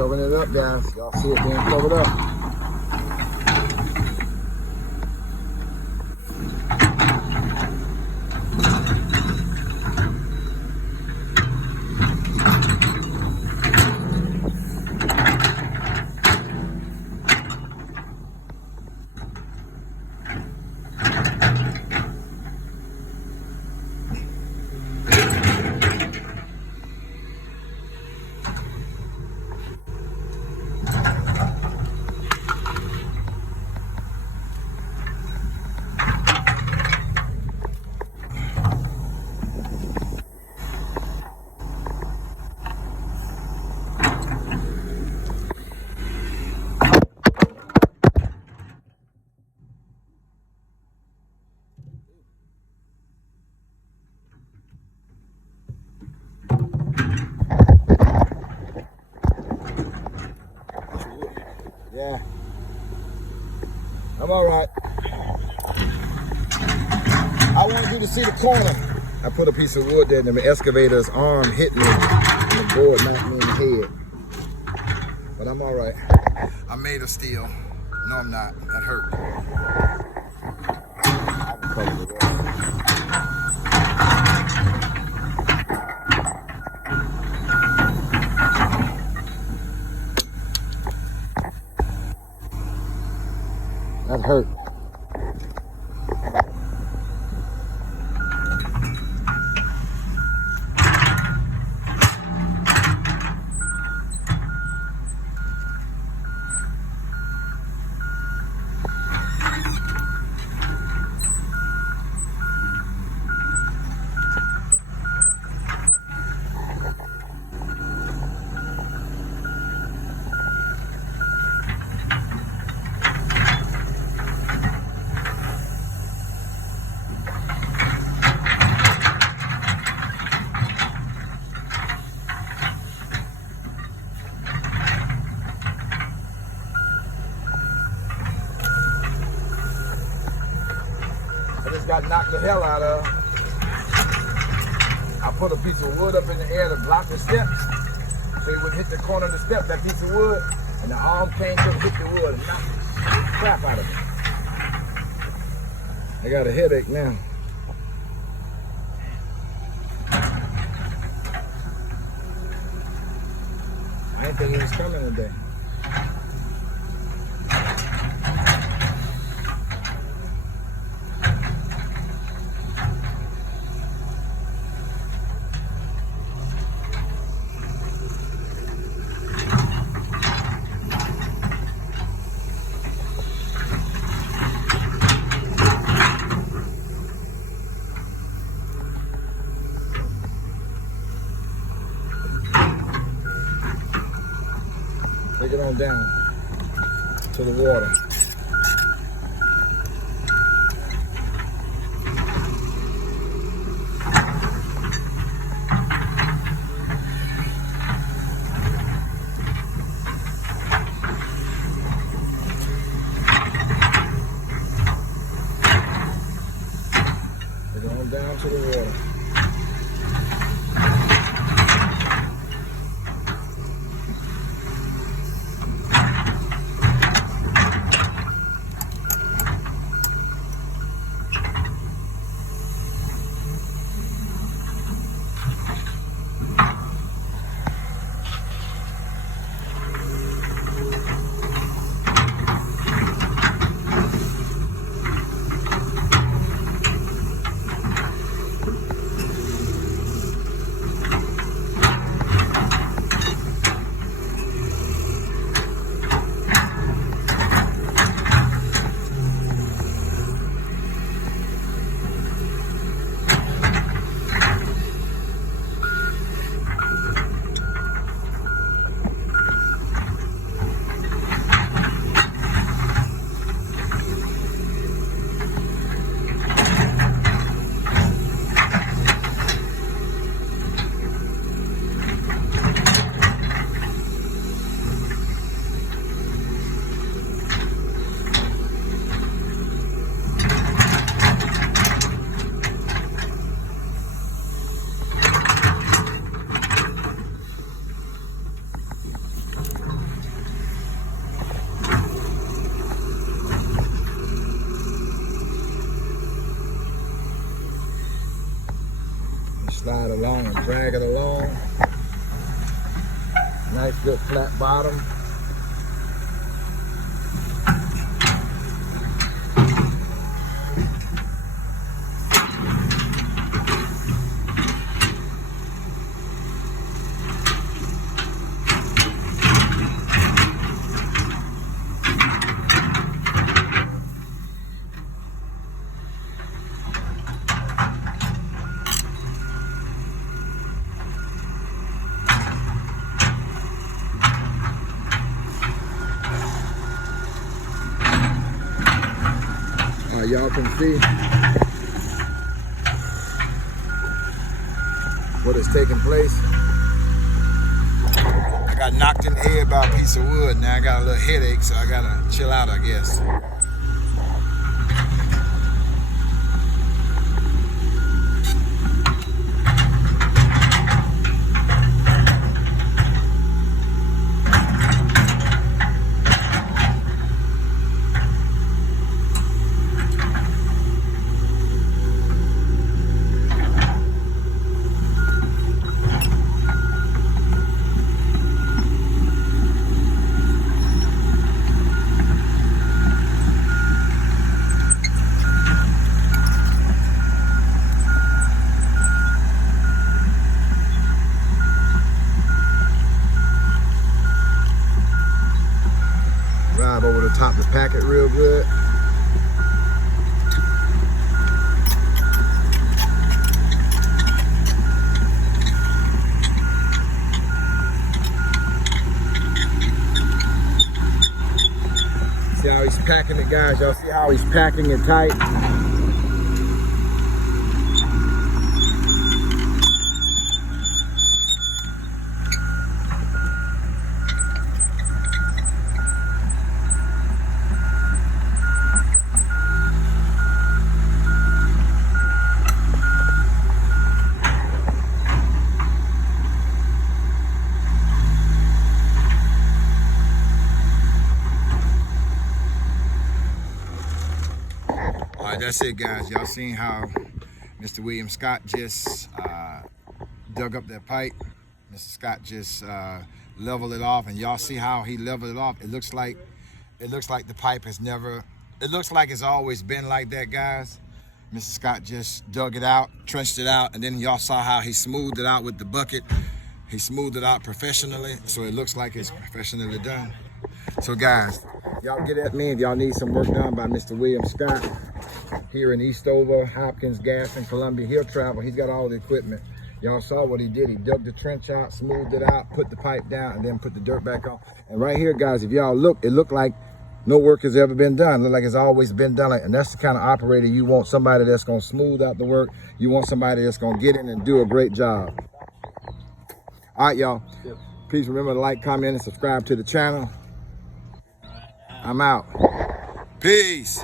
Covering it up, guys. Y'all see it being covered up. Yeah, I'm all right. I wanted you to see the corner. I put a piece of wood there, and the excavator's arm hit me, and the board knocked me in the head. But I'm all right. I made of steel. No, I'm not. That hurt. I can cover it up. That hurt. Got knocked the hell out of. I put a piece of wood up in the air to block the steps, so it would hit the corner of the step, that piece of wood, and the arm came to hit the wood and knocked the crap out of me. I got a headache now. I didn't think he was coming today. Take it on down to the water. Take it on down to the water. slide along and drag it along. Nice good flat bottom. Y'all can see what is taking place. I got knocked in the head by a piece of wood. Now I got a little headache, so I gotta chill out, I guess. Drive over the top to pack it real good. See how he's packing it, guys? Y'all see how he's packing it tight? All right, that's it, guys. Y'all seen how Mr. William Scott just dug up that pipe. Mr. Scott just leveled it off, and y'all see how he leveled it off. It looks like the pipe has never. It looks like it's always been like that, guys. Mr. Scott just dug it out, trenched it out, and then y'all saw how he smoothed it out with the bucket. He smoothed it out professionally, so it looks like it's professionally done. So, guys, y'all get at me if y'all need some work done by Mr. William Scott here in Eastover, Hopkins, Gaston, Columbia. He'll travel. He's got all the equipment. Y'all saw what he did. He dug the trench out, smoothed it out, put the pipe down, and then put the dirt back on. And right here, guys, if y'all look, it looked like no work has ever been done. It looked like it's always been done. And that's the kind of operator you want, somebody that's going to smooth out the work. You want somebody that's going to get in and do a great job. All right, y'all. Yep. Please remember to like, comment, and subscribe to the channel. I'm out. Peace.